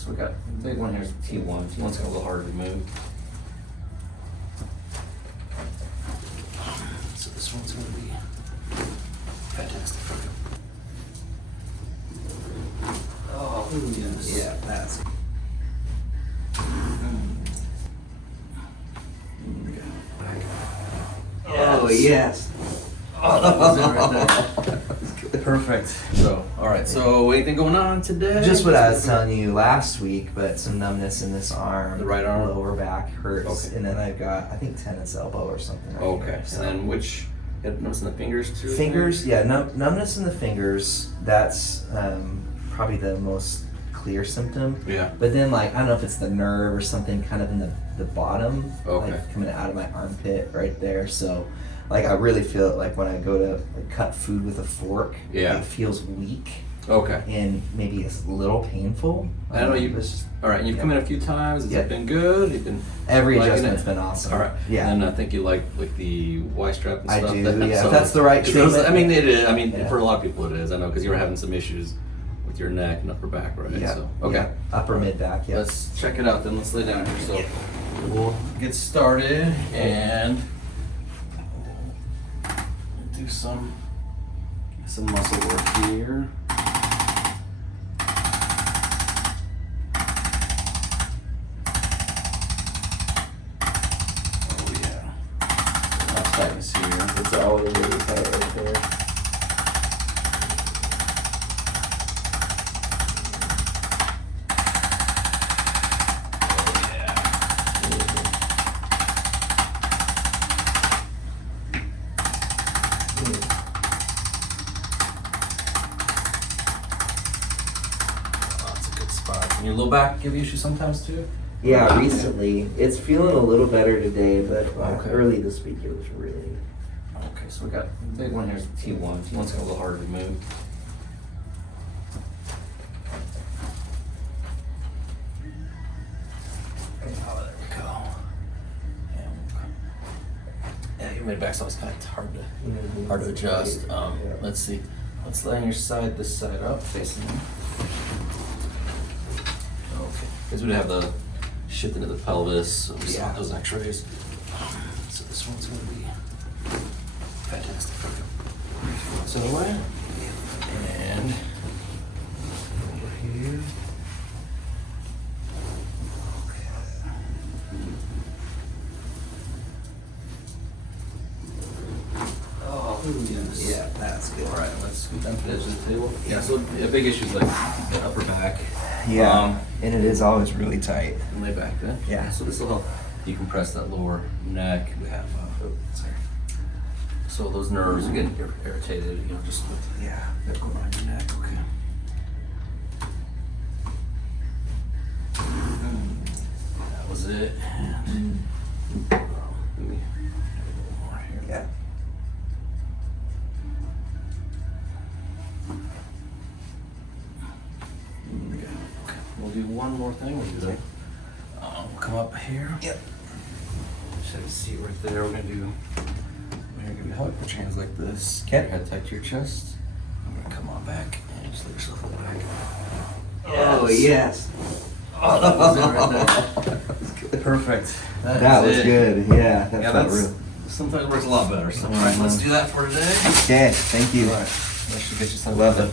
so we got the big one here's T1. T1's got a little harder to move. So this one's going to be fantastic. Oh, yes. Yeah, that's. Oh, yes. Oh, that was it right there. Perfect. So, all right. So, anything going on today? Just what I was telling you last week, but some numbness in this arm. The right arm? Lower back hurts. Okay. And then I've got, I think, tennis elbow or something. Right Okay. here, so. And then which? You had numbness in the fingers too? Fingers, yeah, numbness in the fingers. That's probably the most clear symptom. Yeah. But then, like, I don't know if it's the nerve or something kind of in the bottom, Okay. like coming out of my armpit right there. So, like, I really feel it, like, when I go to like, cut food with a fork, Yeah. it feels weak Okay. and maybe it's a little painful. I know you. It's just, All right. You've come in a few times. Has it been good? You've been every liking adjustment's it? been awesome. All right. Yeah. And I think you like the Y strap and I stuff. do, That, yeah. If that's the right treatment. I mean, it is. I mean, Yeah. for a lot of people, it is. I know because you were having some issues with your neck and upper back, right? Yeah. So, okay. Yeah. Upper mid back. Yeah. Let's check it out then. Let's lay down here. So we'll get started and do some muscle work here. Oh yeah. That's tightness here. It's always really tight right there. That's a good spot. And your low back give you issues sometimes too? Yeah, recently. It's feeling a little better today, but Okay. early this week it was really. Okay, so we got the big one here's T1. T1's got a little harder to move. Oh, there we go. Yeah, your mid back's always kind of hard to adjust. Let's see. Let's lay on your side, this side up, facing me. Okay, because we'd have the shift into the pelvis. So we saw those X-rays. So this one's going to be fantastic. So anyway, and over here. Oh, yes. Yeah, that's good. All right, let's scoot down to the edge of the table. Yeah, so a big issue is like the upper back. Yeah, and it is always really tight. And lay back then. Yeah. So this will help decompress that lower neck. We have, sorry. So those nerves are getting irritated, you know, just with that going on your neck. Okay. That was it. And let me have a little more here. Yeah. Okay. We'll do one more thing. We'll do that. We'll come up here. Yep. Just have a seat right there. We're gonna give you a hug. Put your hands like this. Keep Okay. your head tight to your chest. I'm gonna come on back and just let yourself lay back. Oh, yes. Oh, that was it right there. Perfect. That was it. good. Yeah, that Yeah, felt that's real. sometimes works a lot better. So, all right, let's do that for today. Okay, thank you. All right, that should get you some. Love it.